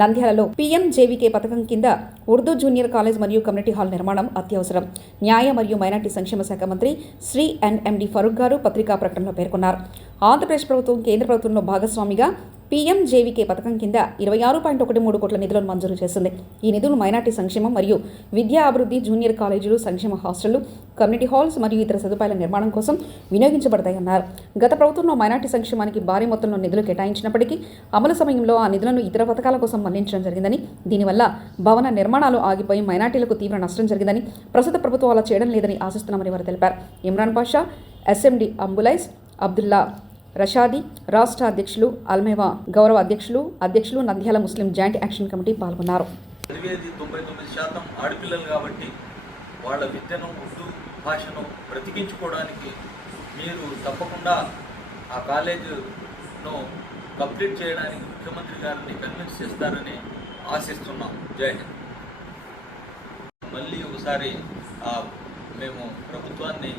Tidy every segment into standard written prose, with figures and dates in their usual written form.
నంద్యాలలో పీఎంజేవీకే పథకం కింద ఉర్దూ జూనియర్ కాలేజ్ మరియు కమ్యూనిటీ హాల్ నిర్మాణం అత్యవసరం. న్యాయ మరియు మైనార్టీ సంక్షేమ శాఖ మంత్రి శ్రీ ఎన్ఎండి ఫరూక్ గారు పత్రికా ప్రకటనలో పేర్కొన్నారు. ఆంధ్రప్రదేశ్ ప్రభుత్వం కేంద్ర ప్రభుత్వంలో భాగస్వామిగా పీఎంజేవీకే పథకం కింద 26.13 కోట్ల నిధులను మంజూరు చేసింది. ఈ నిధులు మైనార్టీ సంక్షేమం మరియు విద్యా అభివృద్ధి, జూనియర్ కాలేజీలు, సంక్షేమ హాస్టళ్లు, కమ్యూనిటీ హాల్స్ మరియు ఇతర సదుపాయాల నిర్మాణం కోసం వినియోగించబడతాయన్నారు. గత ప్రభుత్వంలో మైనార్టీ సంక్షేమానికి భారీ మొత్తంలో నిధులు కేటాయించినప్పటికీ అమలు సమయంలో ఆ నిధులను ఇతర పథకాల కోసం మళ్లించడం జరిగిందని, దీనివల్ల భవన నిర్మాణాలు ఆగిపోయి మైనార్టీలకు తీవ్ర నష్టం జరిగిందని, ప్రస్తుత ప్రభుత్వం అలా చేయడం లేదని ఆశిస్తున్నామని వారు తెలిపారు. ఇమ్రాన్ పాషా, ఎస్ఎండి అంబులైస్, అబ్దుల్లా రషాది, రాష్ట్ర అధ్యక్షులు, అల్మేవా గౌరవ అధ్యక్షులు Nandyal Muslim joint action committee పాల్గొన్నారు. 99% ఆడపిల్లలు కాబట్టి వాళ్ళ విద్యను, ఉర్దూ భాషను బ్రతికించుకోవడానికి మీరు తప్పకుండా ఆ కాలేజీను కంప్లీట్ చేయడానికి ముఖ్యమంత్రి గారిని కన్విన్స్ చేస్తారని ఆశిస్తున్నాం. జై హింద్. మళ్ళీ ఒకసారి మేము ప్రభుత్వాన్ని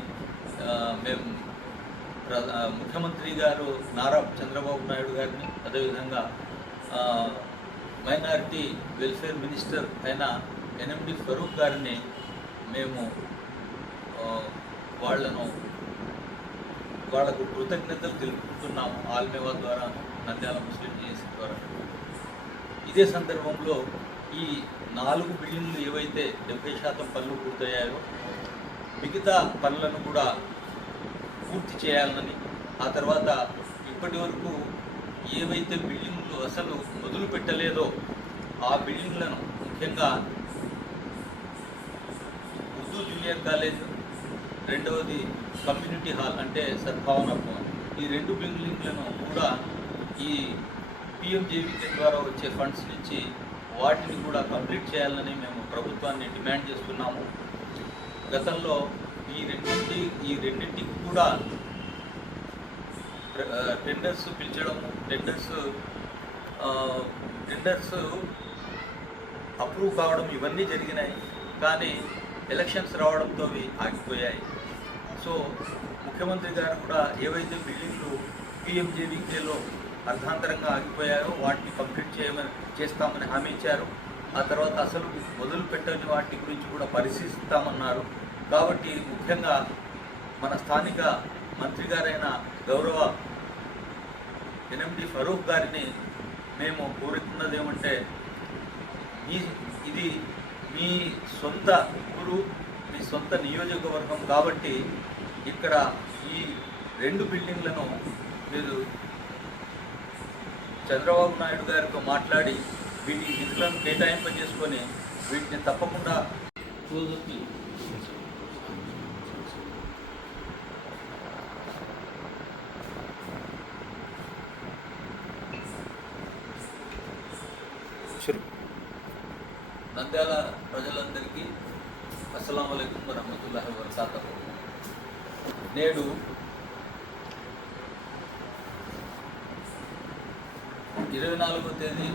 ముఖ్యమంత్రి గారు నారా చంద్రబాబు నాయుడు గారిని, అదేవిధంగా మైనారిటీ వెల్ఫేర్ మినిస్టర్ అయిన ఎన్ఎండి ఫరూక్ గారిని మేము వాళ్లకు కృతజ్ఞతలు తెలుపుతున్నాము. ఆల్మేవా ద్వారా, నంద్యాల ముస్లిం జేఏసీ ద్వారా. ఇదే సందర్భంలో ఈ 4 బిల్డింగ్లు ఏవైతే 70% పనులు పూర్తయ్యాయో మిగతా పనులను కూడా పూర్తి చేయాలని, ఆ తర్వాత ఇప్పటి వరకు ఏవైతే బిల్డింగ్లు అసలు మొదలు పెట్టలేదో ఆ బిల్డింగ్లను, ముఖ్యంగా ఉర్దూ జూనియర్ కాలేజ్, రెండవది కమ్యూనిటీ హాల్ అంటే సద్భావన భవన్, ఈ 2 బిల్డింగ్లను కూడా ఈ పీఎంజేవీకే ద్వారా వచ్చే ఫండ్స్ నుంచి వాటిని కూడా కంప్లీట్ చేయాలని మేము ప్రభుత్వాన్ని డిమాండ్ చేస్తున్నాము. గతంలో ఈ రెండింటికి కూడా టెండర్స్ పిలిచడము, టెండర్స్ అప్రూవ్ కావడం ఇవన్నీ జరిగినాయి. కానీ ఎలక్షన్స్ రావడంతో అవి ఆగిపోయాయి. సో ముఖ్యమంత్రి గారు కూడా ఏవైతే బిల్డింగ్లు పీఎంజేవీకేలో అర్ధాంతరంగా ఆగిపోయాయో వాటిని కంప్లీట్ చేస్తామని హామీ ఇచ్చారు. ఆ తర్వాత అసలు మొదలు పెట్టని వాటి గురించి కూడా పరిశీలిస్తామన్నారు. కాబట్టి ముఖ్యంగా మన స్థానిక మంత్రి గారైన గౌరవ ఎన్ఎండి ఫరూక్ గారిని మేము కోరుతున్నది ఏమంటే, ఇది మీ సొంత ఊరు, మీ సొంత నియోజకవర్గం కాబట్టి ఇక్కడ ఈ 2 బిల్డింగ్లను మీరు చంద్రబాబు నాయుడు గారితో మాట్లాడి వీటి నిధులను కేటాయింపజేసుకొని వీటిని తప్పకుండా నంద్యాల ప్రజలందరికీ అస్సలాము అలైకుం వరహ్మతుల్లాహి వబరకాతుహు. నేడు 24వ తేదీ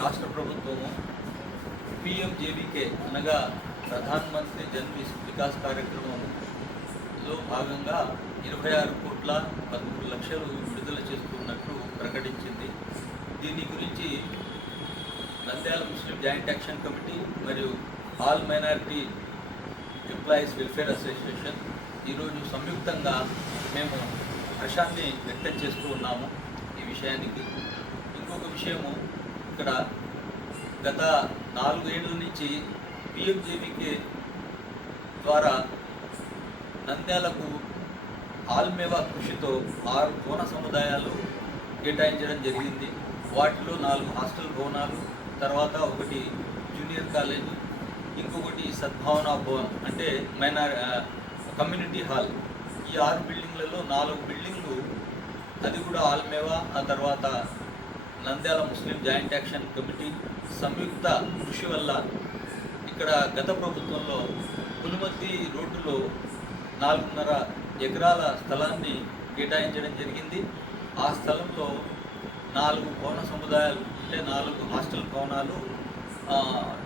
రాష్ట్ర ప్రభుత్వము పీఎంజేవీకే అనగా ప్రధాన్ మంత్రి జన్ వికాస్ కార్యక్రమంలో భాగంగా 26,13,00,000 విడుదల చేస్తున్నట్లు ప్రకటించింది. దీని గురించి Nandyal Muslim joint action committee మరియు all minority employees welfare association ఈరోజు సంయుక్తంగా మేము హర్షాన్ని వ్యక్తం చేస్తూ ఉన్నాము ఈ విషయానికి. ఇంకొక విషయము, ఇక్కడ గత 4 ఏళ్ల నుంచి పీఎంజేవీకే ద్వారా నంద్యాలకు ఆల్మేవా కృషితో 6 కోన సముదాయాలు కేటాయించడం జరిగింది. వాటిలో 4 హాస్టల్ భవనాలు, తర్వాత 1 జూనియర్ కాలేజ్, ఇంకొకటి సద్భావన భవన్ అంటే కమ్యూనిటీ హాల్. ఈ 6 బిల్డింగ్లలో 4 బిల్డింగ్లు అది కూడా ఆల్మేవా, ఆ తర్వాత Nandyal Muslim joint action committee సంయుక్త కృషి వల్ల ఇక్కడ గత ప్రభుత్వంలో పులిమద్ది రోడ్డులో 4.5 ఎకరాల స్థలాన్ని కేటాయించడం జరిగింది. ఆ స్థలంలో 4 భవన సముదాయాలు అంటే 4 హాస్టల్ భవనాలు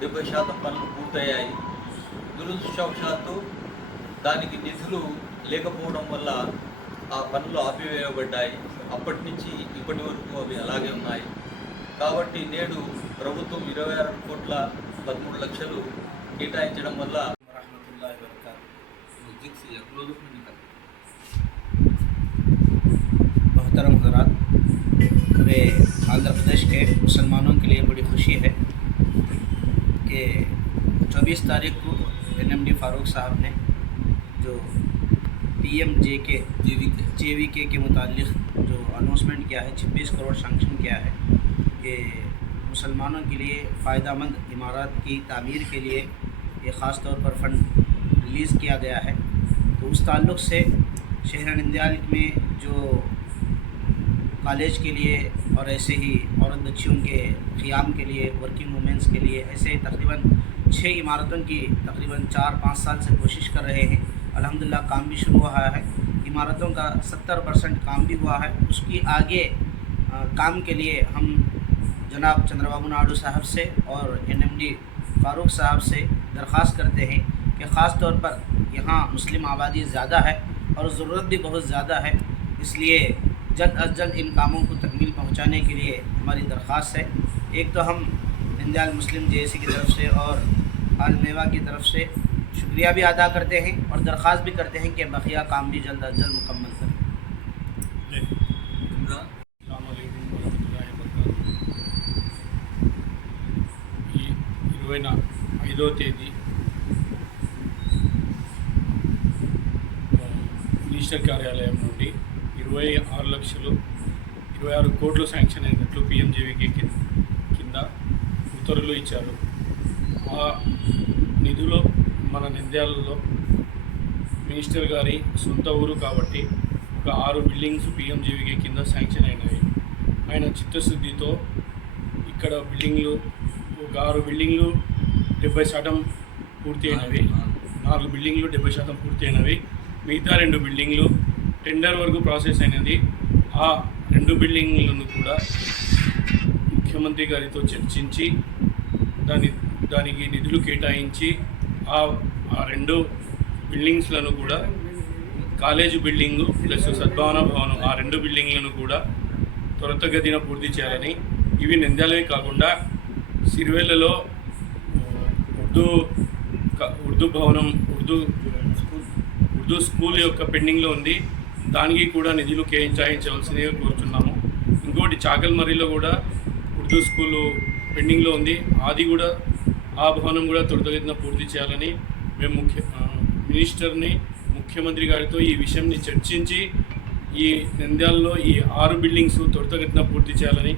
70% పనులు పూర్తయ్యాయి. దురదృష్టవశాత్తు దానికి నిధులు లేకపోవడం వల్ల ఆ పనులు ఆపివేయబడ్డాయి. అప్పటి నుంచి ఇప్పటి వరకు అవి అలాగే ఉన్నాయి. కాబట్టి నేడు ప్రభుత్వం 26 కోట్ల 13 లక్షలు కేటాయించడం వల్ల रहमतुल्लाहि व बरकातहू। मोहतरम हज़रात, पूरे आंध्र प्रदेश के मुसलमानों के लिए बड़ी खुशी है कि 24 तारीख को NMD फारूक साहब ने जो PMJK के मुतालिक जो अनाउंसमेंट किया है, 26 करोड़ सैंक्शन किया है कि मुसलमानों के लिए फ़ायदामंद इमारत की तामीर के लिए ये ख़ास तौर पर फ़ंड रिलीज़ किया गया है। तो उस ताल्लुक़ से शहर नंदयाल में जो कॉलेज के लिए और ऐसे ही औरत बच्चियों के क़ियाम के लिए, वर्किंग वुमेंस के लिए ऐसे तकरीबन 6 इमारतों की तकरीबन 4-5 साल से कोशिश कर रहे हैं। अल्हम्दुलिल्लाह काम भी शुरू हुआ है, इमारतों का 70% काम भी हुआ है। उसकी आगे काम के लिए हम जनाब चंद्रबाबू नायडू साहब से और NMD फारूक साहब से दरख्वास्त करते हैं कि ख़ास तौर पर यहाँ मुस्लिम आबादी ज़्यादा है और ज़रूरत भी बहुत ज़्यादा है, इसलिए जल्द अज जल्द इन कामों को तकमील पहुँचाने के लिए हमारी दरख्वास्त है। एक तो हम नंदयाल मुस्लिम JAC की तरफ से और आल मेवा की तरफ से शुक्रिया भी अदा करते हैं और दरख्वास्त भी करते हैं कि बकिया काम भी जल्द अज जल्द मुकम्मल करें। ఈ 25వ తేదీ మినిస్టర్ కార్యాలయం నుండి 26 కోట్లు శాంక్షన్ అయినట్లు PMJVK కింద ఉత్తర్వులు ఇచ్చారు. ఆ నిధులు మన నంద్యాలలో మినిస్టర్ గారి సొంత ఊరు కాబట్టి ఒక 6 బిల్డింగ్స్ PMJVK కింద శాంక్షన్ అయినాయి. ఆయన చిత్తశుద్ధితో ఇక్కడ బిల్డింగ్లు ఒక 6 బిల్డింగ్లు 70% పూర్తి అయినవి, 4 బిల్డింగ్లు 70% పూర్తి అయినవి, మిగతా 2 బిల్డింగ్లు టెండర్ వరకు ప్రాసెస్ అయినది. ఆ 2 బిల్డింగ్లను కూడా ముఖ్యమంత్రి గారితో చర్చించి దానికి నిధులు కేటాయించి ఆ 2 బిల్డింగ్స్లను కూడా కాలేజీ బిల్డింగు ప్లస్ సద్భావన భవనం ఆ 2 బిల్డింగ్లను కూడా త్వరితగతిన పూర్తి చేయాలని, ఇవి నంద్యాలవే కాకుండా సిరివెల్లలో ఉర్దూ భవనం ఉర్దూ స్కూల్ యొక్క పెండింగ్లో ఉంది, దానికి కూడా నిధులు కేటాయించవలసిందిగా కోరుతున్నాము. ఇంకోటి చాకల్మరిలో కూడా ఉర్దూ స్కూలు పెండింగ్లో ఉంది, అది కూడా ఆ భవనం కూడా త్వరితగతిన పూర్తి చేయాలని మేము మినిస్టర్ని ముఖ్యమంత్రి గారితో ఈ విషయంని చర్చించి ఈ నంద్యాలలో ఈ 6 బిల్డింగ్స్ త్వరితగతిన పూర్తి చేయాలని